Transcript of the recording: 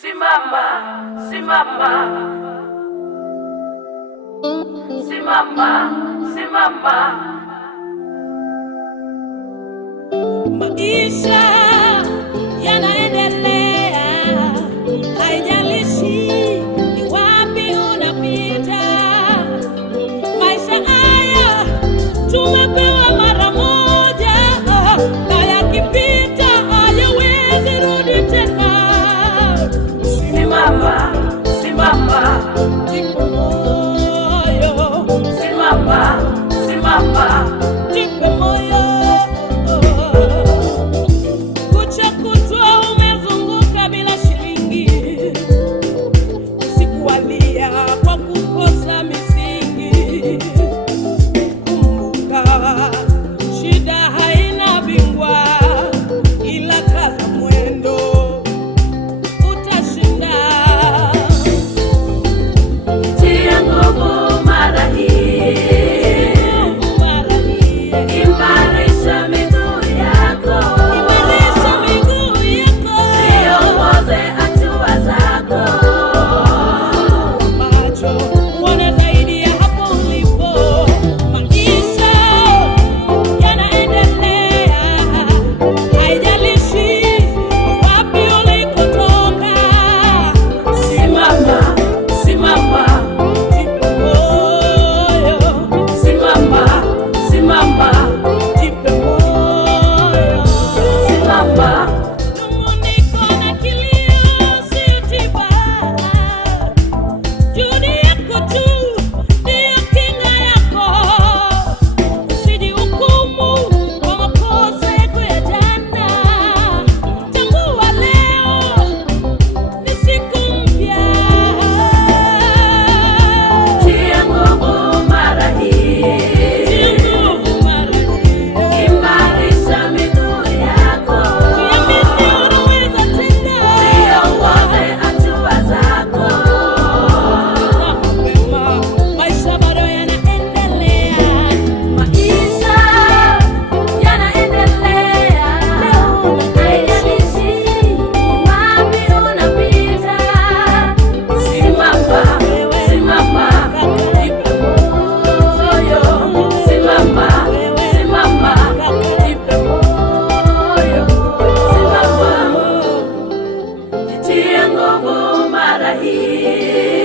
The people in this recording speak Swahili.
Simama, simama, simama, simama. Maisha yanaendelea, haijalishi ni wapi unapita. Maisha haya tumepewa mara moja, na yakipita hayawezi rudi tena. Simama, simama, Jipe moyo, simama, simama. jipe moyo. Kucha kutwa umezunguka bila shilingi, usiku walia kwa kukosa misingi. Kumbuka, shida haina bingwa, ila kaza mwendo, utashinda. Tia nguvu mara hii, Mara hii, imarisha miguu yako, imarisha miguu yako. ziongoze hatua zako. Macho uone zaidi ya hapo ulipo. Maisha yanaendelea, haijalishi wapi ulikotoka. Simama, simama, Jipe moyo, simama, simama, jipe moyo. simama. Nunguniko na kilio si tiba. Juhudi yako tu ndiyo kinga yako. Usijihukumu kwa makosa yako ya jana. Tambua leo ni siku mpya. Tia nguvu mara hii, Tia nguvu mara hii. imarisha miguu yako, Jiamini unaweza tena. ziongoze hatua zako. Mapema, maisha bado yanaendelea. Maisha yanaendelea, haijalishi wapi unapita. Simama, simama, jipe moyo. Simama, simama, jipe moyo. Simama, jitie nguvu mara hii.